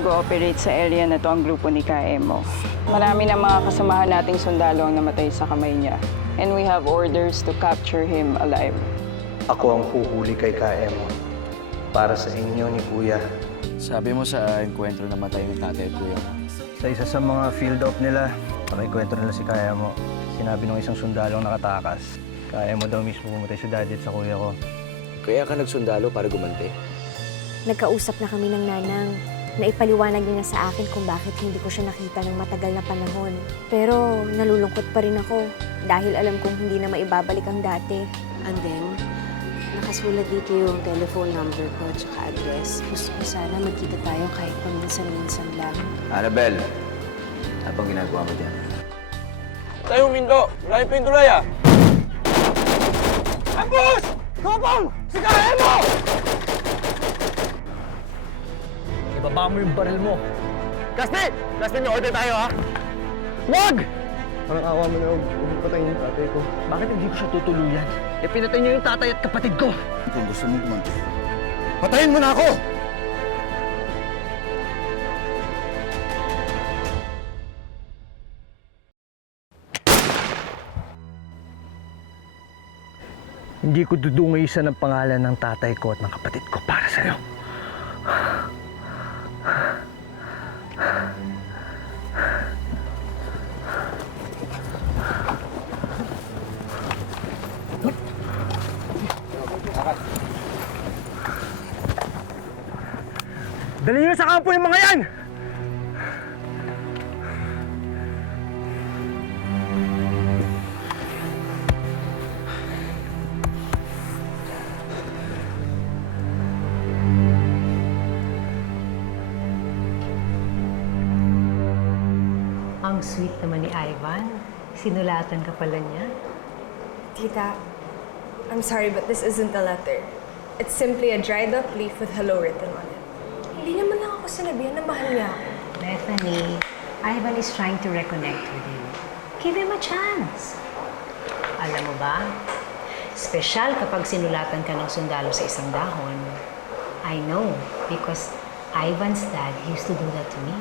nag-ooperate sa area na to ang grupo ni Kaemo. Marami ng mga kasamahan nating sundalo ang namatay sa kamay niya. And we have orders to capture him alive. Ako ang huhuli kay Kaemo para sa inyo ni Kuya. Sabi mo sa enkwentro na matay ng tatay at kuya mo. Sa isa sa mga field op nila, nakikwento nila si Kaemo. Sinabi ng isang sundalong nakatakas. Kaemo daw mismo pumatay sa daddy at sa kuya ko. Kaya ka nagsundalo para gumanti? Nagkausap na kami ng nanang. Naipaliwanag niya sa akin kung bakit hindi ko siya nakita ng matagal na panahon. Pero nalulungkot pa rin ako dahil alam kong hindi na maibabalik ang dati. And then, nakasulat dito yung telephone number ko at saka address. Gusto ko sana magkita tayo kahit paminsan-minsan lang. Annabel, ano bang ginagawa mo dyan? Tayo huminto! Wala yung pintuloy ah! Ambus! Kopong! Si Kaemo! Ibaba mo yung baril mo. Gaspi! Gaspi, may order tayo, ha? Wag! Parang awa mo na, huwag patayin yung tatay ko. Bakit hindi ko siya tutuluyan? Pinatay niyo yung tatay at kapatid ko. Kung gusto mong gumanti, patayin mo na ako! Hindi ko dudungisan ang pangalan ng tatay ko at ng kapatid ko para sa'yo. Dali nyo sa kampo yung mga yan! Ang sweet naman ni Ivan. Sinulatan ka pala niya. Tita, I'm sorry but this isn't a letter. It's simply a dried up leaf with hello written on it. Hindi naman lang ako sinabihan na mahal niya ako. Bethany, Ivan is trying to reconnect with you. Give him a chance. Alam mo ba, special kapag sinulatan ka ng sundalo sa isang dahon. I know, because Ivan's dad used to do that to me.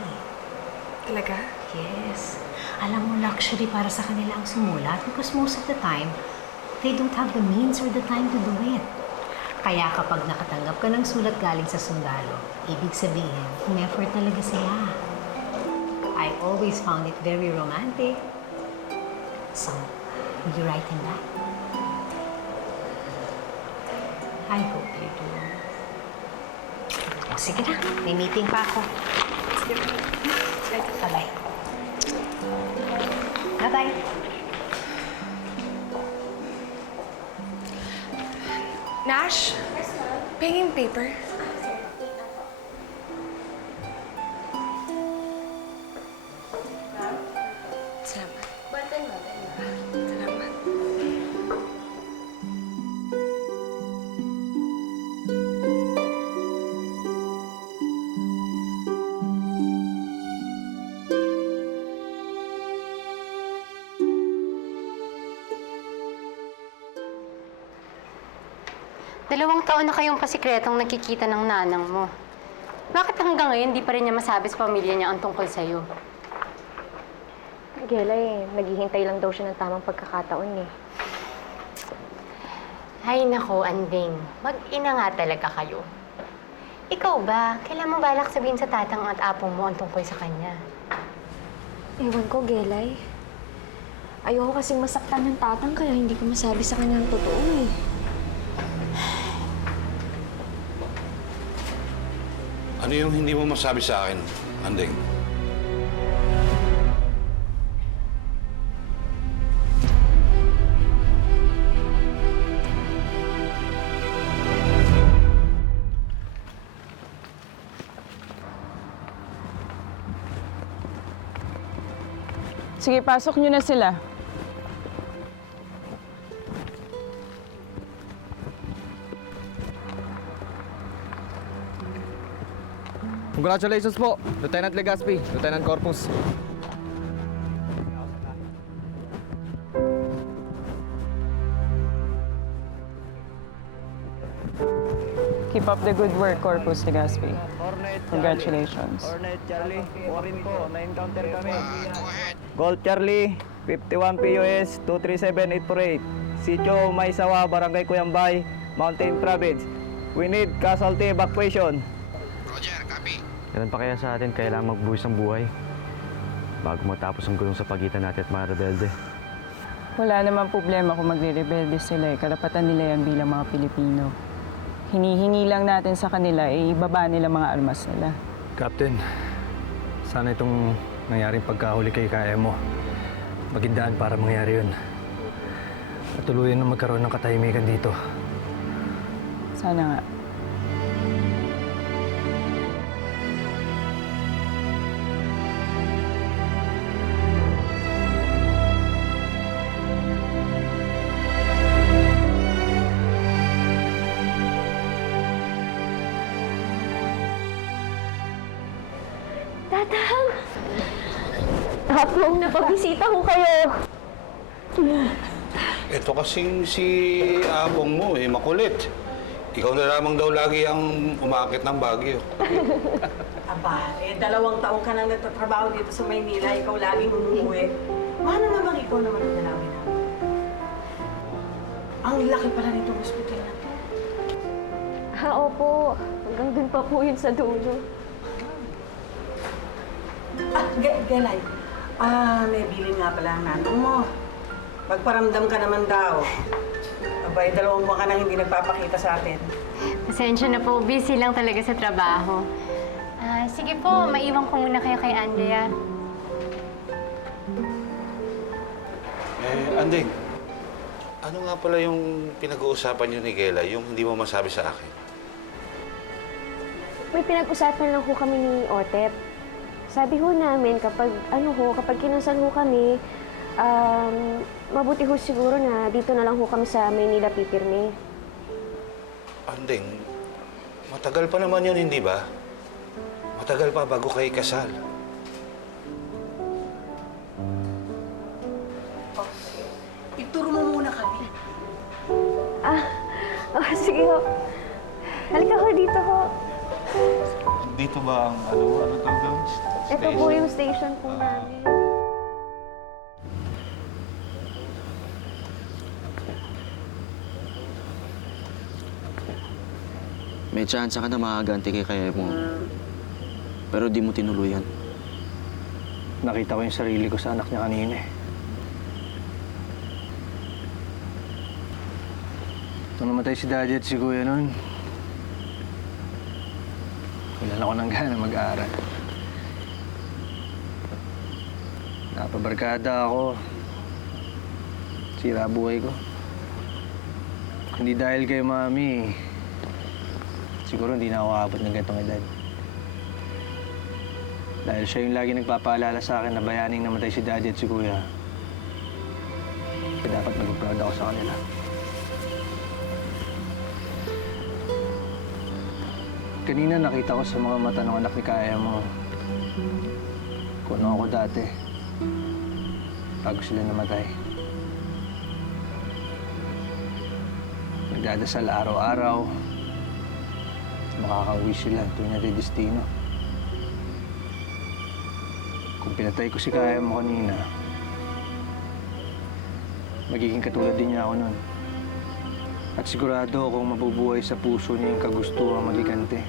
Talaga? Yes. Alam mo, luxury para sa kanila ang sumulat because most of the time, they don't have the means or the time to do it. Kaya kapag nakatanggap ka ng sulat galing sa sundalo, ibig sabihin, may effort talaga sila. I always found it very romantic. So, would you write him back? I hope you do. O, sige na. May meeting pa ako. Sige. Bye-bye. Bye-bye. Nash? Pinging paper. Salamat. Salamat. Dalawang taon na kayong pasikretong nakikita ng nanang mo. Bakit hanggang ngayon di pa rin niya masabi sa pamilya niya ang tungkol sa'yo? Gelay, naghihintay lang daw siya ng tamang pagkakataon eh. Ay nako, Anding. Mag-ina nga talaga kayo. Ikaw ba, kailan mo balak sabihin sa tatang at apong mo ang tungkol sa kanya? Ewan ko, Gelay. Ayoko kasing masaktan ng tatang kaya hindi ko masabi sa kanya ang totoo eh. Ano yung hindi mo masabi sa akin, Anding? Sige, pasok nyo na sila. Congratulations po, Lieutenant Legaspi, Lieutenant Corpus. Keep up the good work, Corpus Legazpi. Congratulations. Hornet Charlie, Warren po, na-encounter kami. Gold Charlie, 51 POS 237848. Sitio Maysawa, Barangay Cuyambay, Mountain Province. We need casualty evacuation. Ganun pa kaya sa atin, kailangan magbuwis ng buhay bago matapos ang gulong sa pagitan natin at mga rebelde. Wala namang problema kung magre-rebelde sila. Karapatan nila yan bilang mga Pilipino. Hinihingi lang natin sa kanila, ibaba nila mga armas nila. Captain, sana itong nangyaring pagkahuli kay KM mo maging daan para mangyari yun. At tuluyan na magkaroon ng katahimikan dito. Sana nga. Tatang! Apong, napabisita ko kayo. Ito kasing si Apong mo makulit. Ikaw na lamang daw lagi ang umakit ng Baguio. Aba, 2 taong ka nang nagtatrabaho dito sa Maynila, ikaw laging umuwi. Paano namang ikaw naman ang dalawin namin? Ang laki pala nitong hospital na to. Opo. Hanggang dun pa po yun sa dulo. Gelay. May bilin nga pala ang nanong mo. Pagparamdam ka naman daw. Abay, 2 buwan ka nang hindi nagpapakita sa atin. Pasensya na po, busy lang talaga sa trabaho. Sige po, maiwan ko muna kayo kay Andrea. Anding, ano nga pala yung pinag-uusapan niyo ni Gela, yung hindi mo masabi sa akin? May pinag-usapan lang ho kami ni Otep. Sabi ho namin kapag kinasal ho kami, mabuti ho siguro na dito na lang ho kami sa Maynila pipirme. Anding, matagal pa naman yun, hindi ba? Matagal pa bago kayo kasal. Ituro mo muna kami. Sige ho. Halika ho dito ho. Dito ba ang ano tawag doon? Ito po yung station po namin. May tsansa ka na makaganti kay KM mo. Pero di mo tinuluyan. Nakita ko yung sarili ko sa anak niya kanina eh. Nung namatay si Daddy at si Kuya nun, wala ako ng gana mag-aaral. Napabarkada ako. Sira buhay ko. Hindi dahil kay Mami, siguro hindi na ako aabot ng ganitong edad. Dahil siya yung lagi nagpapaalala sa akin na bayaning namatay si Daddy at si Kuya. Kaya dapat maging proud ako sa kanila. Kanina nakita ko sa mga mata ng anak ni Kaya mo kung ano ako dati bago sila namatay. Nagdadasal araw-araw makakauwi sila tuwing nadidestino. Kung pinatay ko si Kaya mo kanina, magiging katulad din niya ako nun. At sigurado akong mabubuhay sa puso niya yung kagustuhang magigante.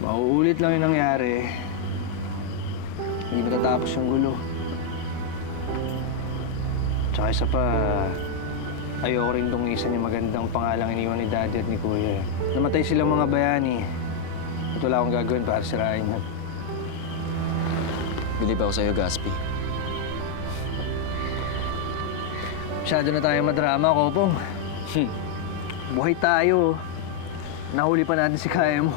Mauulit lang yung nangyari. Hindi matatapos yung gulo. Tsaka isa pa, ayoko rin tungisan yung magandang pangalang iniwan ni Daddy at ni Kuya. Namatay silang mga bayani. At wala akong gagawin para sirain yun. Bilib ako sa'yo, Gaspi. Masyado na tayo madrama, Kopong. Buhay tayo. Nahuli pa natin si Kaya mo.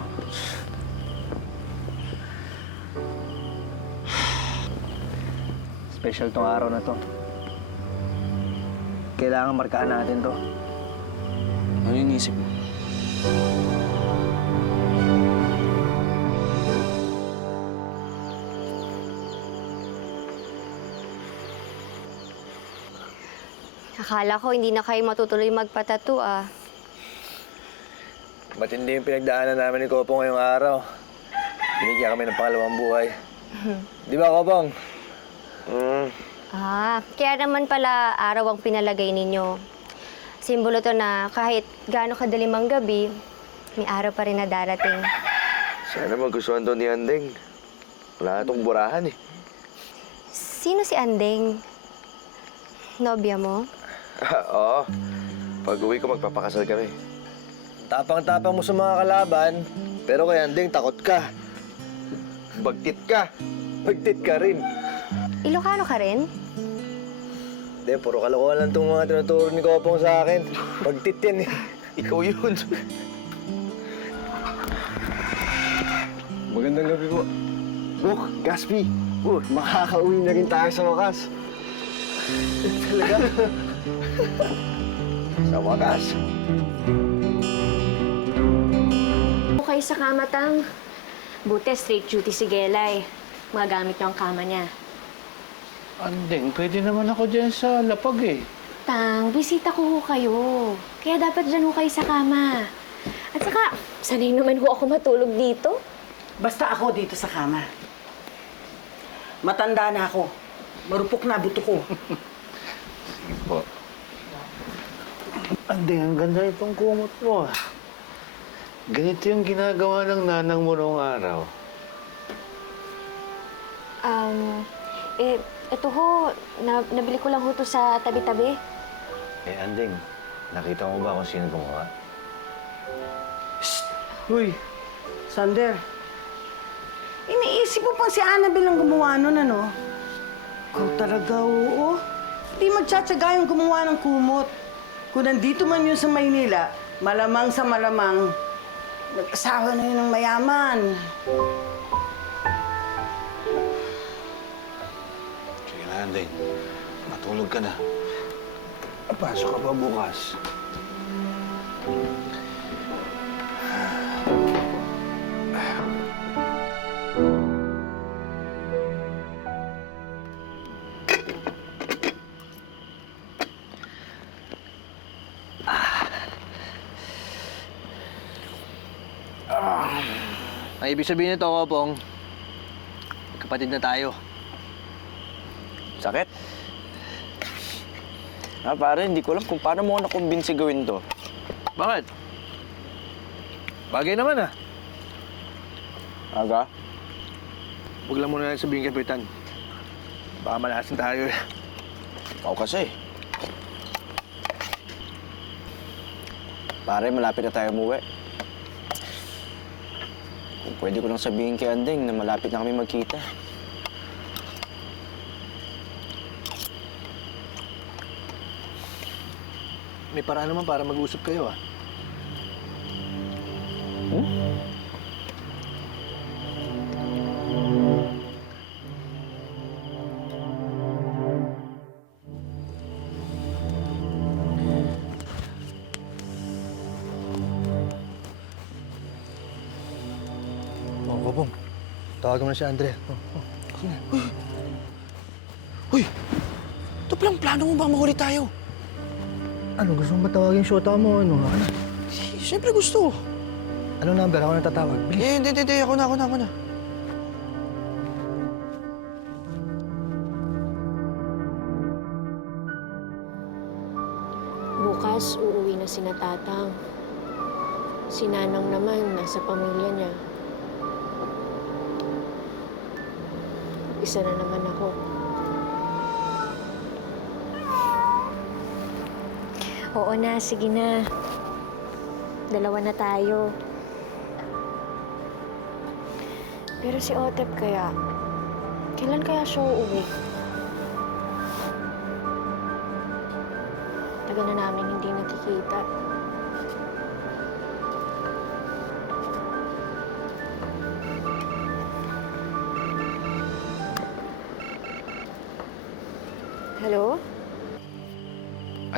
Special tong araw na to. Kailangan markahan natin to. Ano yung isip mo? Akala ko hindi na kayo matutuloy magpatattoo ah. Matindi yung pinagdaanan namin ni Kopong ngayong araw. Binigyan kami ng pangalawang buhay. Di ba, Kopong? Kaya naman pala araw ang pinalagay ninyo. Simbolo to na kahit gaano kadalim ang gabi, may araw pa rin na darating. Sana magustuhan to ni Andeng. Wala na itong burahan eh. Sino si Andeng? Nobya mo? Oo. Pag uwi ko, magpapakasal kami. Tapang-tapang mo sa mga kalaban, pero kay Andeng takot ka. Bagtit ka. Bagtit ka rin. Ilocano ka rin? Hindi, puro kalokohan lang itong mga tinuturo ni Kopong sa akin. Pagtit yan eh. Ikaw yun. Magandang gabi po. Look, Gaspi. Makakauwi na rin tayo sa wakas. Talaga? Sa wakas. Kayo sa kamatang. Buti, straight duty si Gelay. Magagamit niyo ang kama niya. Andeng, pwede naman ako dyan sa lapag eh. Tang, bisita ko ho kayo. Kaya dapat dyan ho kayo sa kama. At saka, sanay naman ho ako matulog dito. Basta ako dito sa kama. Matanda na ako. Marupok na buto ko. Sige po. Andeng, ang ganda itong kumot mo. Ganito yung ginagawa ng nanang mo noong araw. Ito ho, nabili ko lang ho to sa tabi-tabi. Eh, Andeng, nakita mo ba kung sino gumawa? Uy, Sander. Iniisip mo pang si Annabel ang gumawa nun, ano? Ikaw talaga, oo. Di magtsatsaga yung gumawa ng kumot. Kung nandito man yun sa Maynila, malamang sa malamang, nag-asawa na yun ng mayaman. Sige na, Andeng. Matulog ka na. Pasok ka pa bukas. Ang ibig sabihin nito, Kopong, kapatid na tayo. Sakit? Pare, hindi ko alam kung paano mo ako nakumbinsi gawin to. Bakit? Bagay naman ah. Aga? Huwag lang muna natin sabihin, Kapitan. Baka malasin tayo eh. Ako kasi. Pare, malapit na tayo umuwi. Kung pwede ko lang sabihin kay Andeng na malapit na kami magkita. May paraan naman para mag-usap kayo ah. Oh, Kopong. Tawagan mo na si Andre. Uy! Ito palang plano mo ba mahuli tayo? Ano, gusto mong matawagin yung shota mo? Ano? Siyempre gusto. Anong number? Ako na tatawag. Bilis. Hindi. Ako na. Bukas, uuwi na sina Tatang. Si Nanang naman, nasa pamilya niya. Isa na naman ako. Oo na, sige na. Dalawa na tayo. Pero si Otep kaya, kailan kaya siya uuwi? Tagal na namin hindi nakikita. Hello?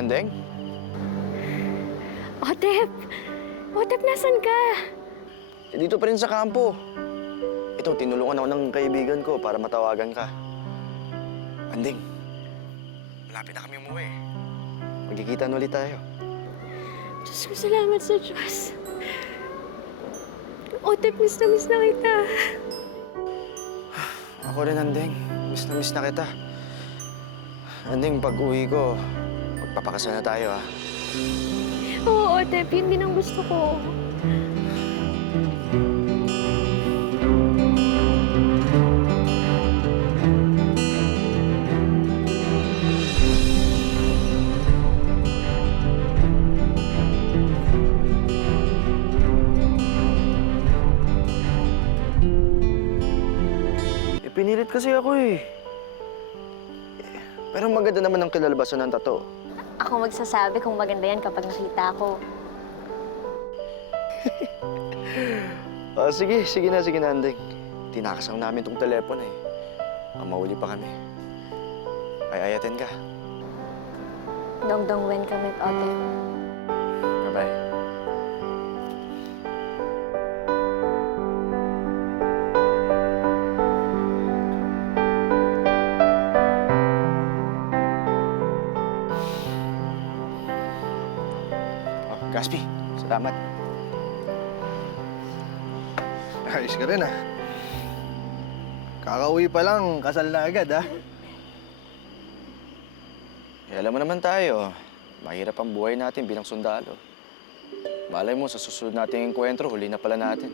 Andeng? Otep! Otep, nasan ka? Dito pa rin sa kampo. Ito, tinulungan ako ng kaibigan ko para matawagan ka. Andeng, malapit na kami umuwi. Magkikita na ulit tayo. Diyos ko, salamat sa Diyos. Otep, miss na kita. Ako rin, Andeng. Miss na kita. Andeng, pag-uwi ko, magpapakasal na tayo, ha? Oo, Otep, yun din ang gusto ko. Pinilit kasi ako eh. Pero maganda naman ang kilalabasan ng tato. Ako magsasabi kung maganda yan kapag nakita ko. Sige na, Andeng. Tinakasang namin tong telepono eh. Ang mauli pa kami. Ay, ayatin ka. Dongdong wen kami, Otep. Bye-bye. Gaspi, salamat. Ayos ka rin, ah. Kakauwi pa lang, kasal na agad, ah. Alam mo naman tayo, mahirap ang buhay natin bilang sundalo. Malay mo, sa susunod nating enkwentro, huli na pala natin.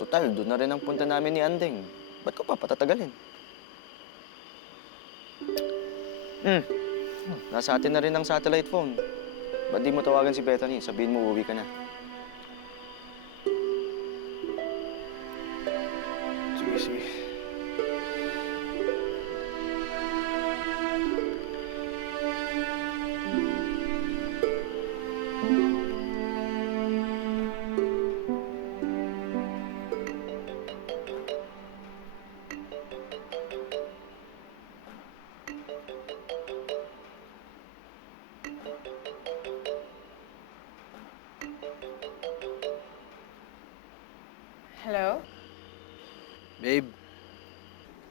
Total, doon na rin ang punta namin ni Andeng. Ba't ko pa patatagalin? Nasa atin na rin ang satellite phone. Ba't di mo tawagan si Bethany? Sabihin mo, uuwi ka na. Sige. Hello? Babe,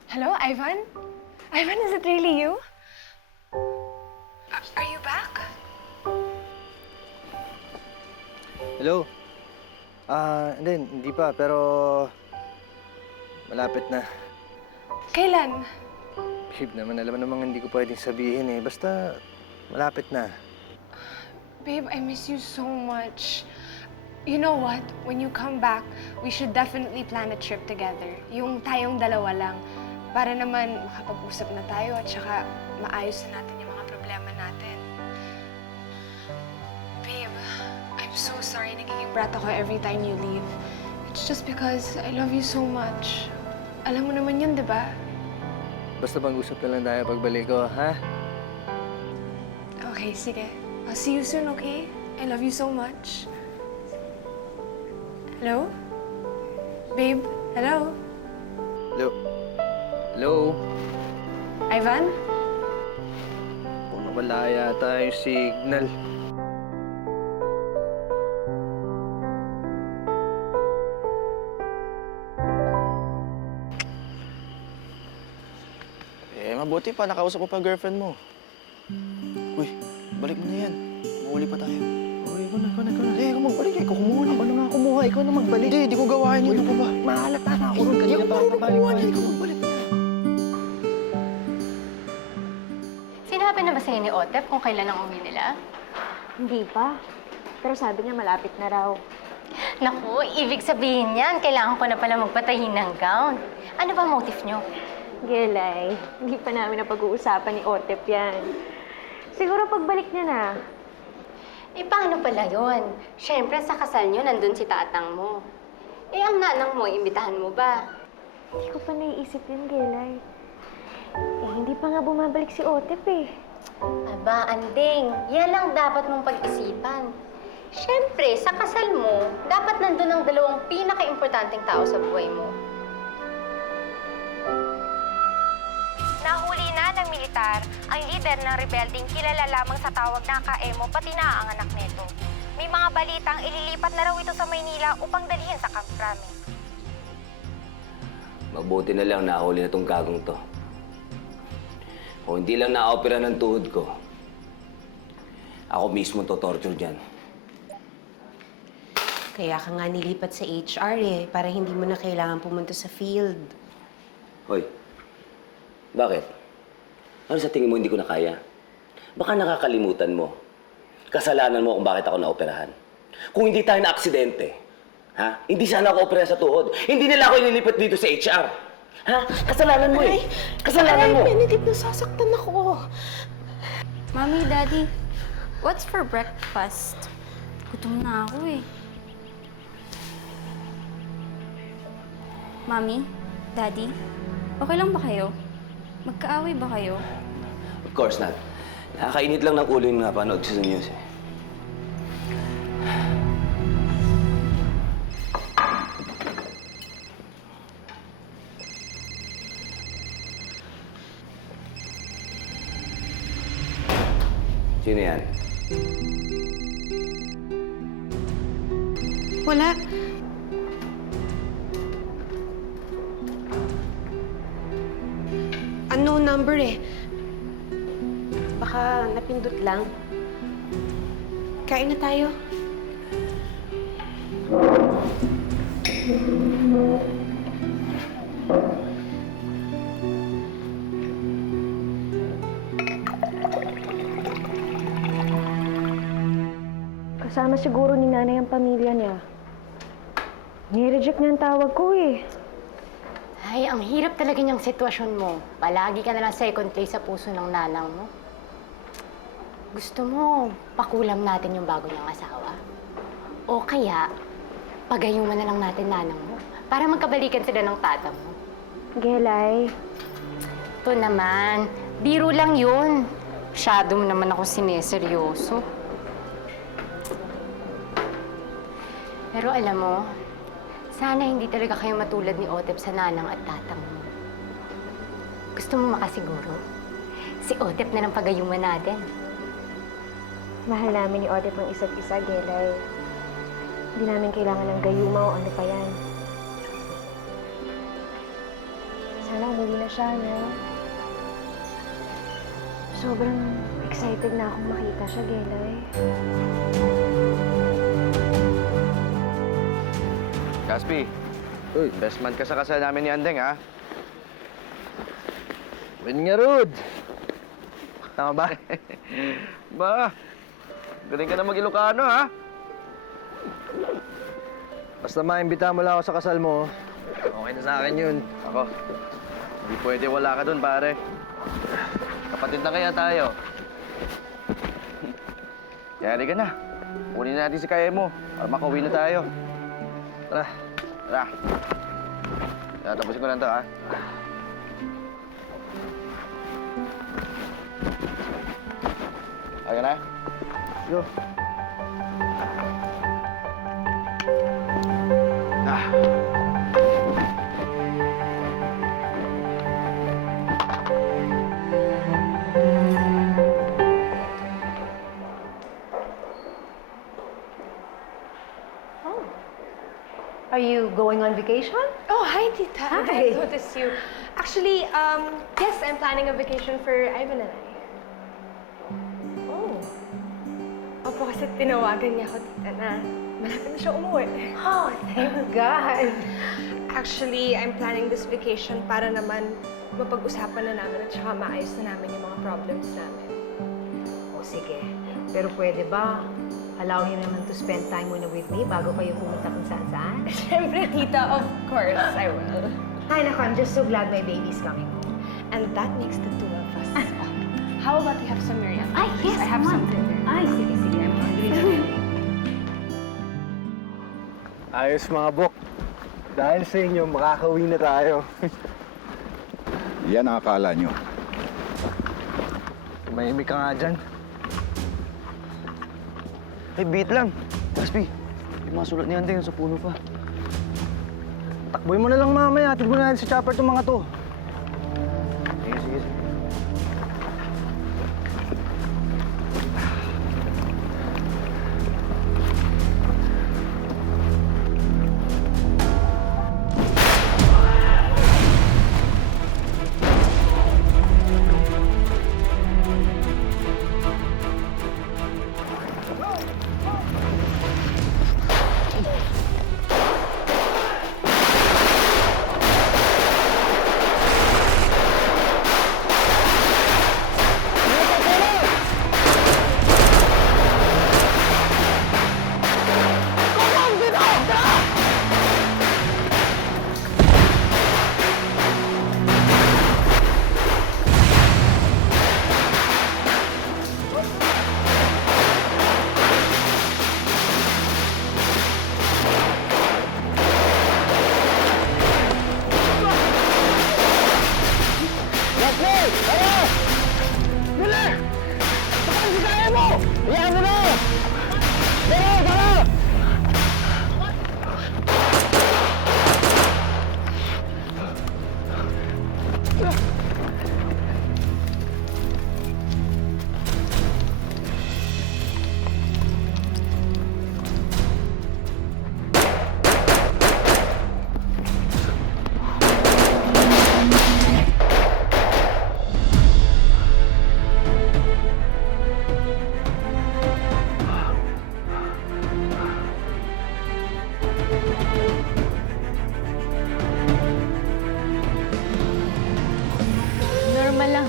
Hello, Ivan? Ivan, is it really you? Are you back? hello? Hindi pa, pero malapit na. Kailan? Babe naman, alam mo namang hindi ko pwedeng sabihin eh. Basta malapit na. Babe, I miss you so much. You know what? When you come back, we should definitely plan a trip together. Yung tayong dalawa lang. Para naman makapag-usap na tayo at saka maayos na natin yung mga problema natin. Babe, I'm so sorry nagiging brat ako every time you leave. It's just because I love you so much. Alam mo naman yun, di ba? Basta mag-usap na lang tayo pagbalik ko, ha? Okay, sige. I'll see you soon, okay? I love you so much. Hello? Babe? Hello? Hello? Hello? Ivan? Wala yata yung signal. Mabuti pa, nakausap mo pa ang girlfriend mo. Uy, balik mo na yan. Mahuli pa tayo. Ikaw na. Hindi, ikaw magbalik. Ikaw kumuha na. Ako na nga kumuha, ikaw na magbalik. Hindi ko gawain yun. Ano pa ba? Mahalata na ako ron. Kanina pa ako kumuha niya. Ikaw magbalik niya. Sinabi na ba sa'yo ni Otep kung kailan ang uwi nila? Hindi pa. Pero sabi niya malapit na raw. Naku, ibig sabihin niyan, kailangan ko na pala magpatahin ng gown. Ano ba motive niyo? Gelay, hindi pa namin napag-uusapan ni Otep yan. Siguro pagbalik niya na. Eh, paano pala yun? Siyempre, sa kasal niyo, nandun si tatang mo. Eh, ang nanang mo, imbitahan mo ba? Hindi ko pa naiisip yun, Gelay. Eh, hindi pa nga bumabalik si Otep eh. Aba, Anding, yan ang dapat mong pag-isipan. Siyempre, sa kasal mo, dapat nandun ang dalawang pinaka-importanting tao sa buhay mo. Nahuli na ng militar ang lider ng rebelding kilala lamang sa tawag na Ka-Emo pati na ang anak nito. May mga balitang ililipat na raw ito sa Maynila upang dalhin sa Camp Crame. Mabuti na lang nahuli na tong gagong to. Kung hindi lang na-opera ng tuhod ko, ako mismo to-torture dyan. Kaya ka nga nilipat sa HR para hindi mo na kailangan pumunta sa field. Hoy, bakit? Ano sa tingin mo hindi ko na kaya? Baka nakakalimutan mo. Kasalanan mo kung bakit ako naoperahan. Kung hindi tayo na aksidente, ha? Hindi sana ako opera sa tuhod. Hindi nila ako ililipat dito sa HR. Ha? Kasalanan mo eh. Kasalanan mo. Benedict, nasasaktan ako. Mommy, Daddy, what's for breakfast? Gutom na ako eh. Mommy, Daddy, okay lang ba kayo? Magkaaway ba kayo? Of course not. Nakakainit lang ng ulo yung napanood sa news eh. Sino yan? Wala. Unknown number eh. Baka napindot lang. Kain na tayo. Kasama siguro ni nanay ang pamilya niya. Nireject niya ang tawag ko eh. Ay, ang hirap talaga niyang sitwasyon mo. Palagi ka na lang second place sa puso ng nanang mo. Gusto mo, pakulam natin yung bago niyang asawa? O kaya, pagayuman na lang natin nanang mo para magkabalikan sila ng tata mo. Gelay. Ito naman, biro lang yun. Masyado mo naman ako sineseryoso. Pero alam mo, sana hindi talaga kayo matulad ni Otep sa nanang at tatang mo. Gusto mo makasiguro? Si Otep na lang pagayuman natin. Mahal namin ni Otep ang isa't isa, Gelay. Hindi namin kailangan ng gayuma o ano pa yan. Sana umuwi na siya, no? Sobrang excited na akong makita siya, Gelay. Caspi, best man ka sa kasal namin ni Andeng, ha? Pwede nga, Rod. Tama ba? Ba, galing ka na mag-Ilocano, ha? Basta maimbita mo lang ako sa kasal mo, okay na sa akin yun. Ako, hindi pwede wala ka dun, pare. Kapatid na kaya tayo. Yari ka na. Kunin natin si kaya mo para makauwi na tayo. Tara. Tara. Tatapusin ko lang to, ha? Ayaw na? Go. Are you going on vacation? Oh, hi, Tita. Hi. I noticed you. Actually, yes, I'm planning a vacation for Ivan and I. Oh. Opo, kasi tinawagan niya ako, Tita, na malapit na siya umuwi. Oh, thank God. Actually, I'm planning this vacation para naman mapag-usapan na namin at saka maayos na namin yung mga problems namin. O sige. Pero pwede ba? Allow him naman to spend time muna with me bago kayo pumunta kung saan-saan? Siyempre, Tita, of course, I will. Ay, naku, I'm just so glad my baby's coming home. And that makes the two of us. How about we have some merienda? Ay, yes, I have come on. something there. Ay, sige, sige. I'm hungry na. Ayos mga bok. Dahil sa inyo, makakauwi na tayo. Yan ang akala nyo. Tumahimik ka nga dyan. Hey, beat lang. Caspi, yung mga sulat ni Andeng sa puno pa. Takboy mo na lang mamaya. Atid mo na natin sa chopper itong mga to. Sige, sige, sige.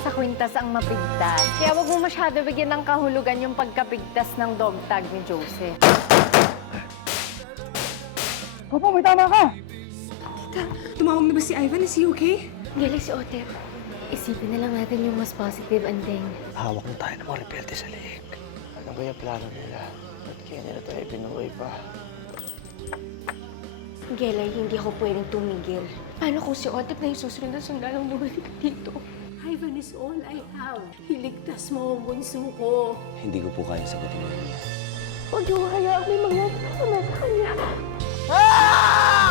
sa kwintas ang mapigtas. Kaya wag mo masyado bigyan ng kahulugan yung pagkapigtas ng dog tag ni Joseph. Opo, may tama ka! Tumawag na ba si Ivan? Is he okay? Galing si Otep. Isipin na lang natin yung mas positive, Andeng. Hawak na tayo ng mga rebelde sa leeg. Ano ba yung plano nila? Ba't kaya nila tayo binuhay pa? Gelay, hindi ako pwedeng tumigil. Paano kung si Otep na yung susunod na sundalong lumalik dito? Ivan is all I have. Hiligtas mo ang bunso ko. Hindi ko po kaya sagutin yun. Huwag niyo hayaang may mga sa kanya. Ah!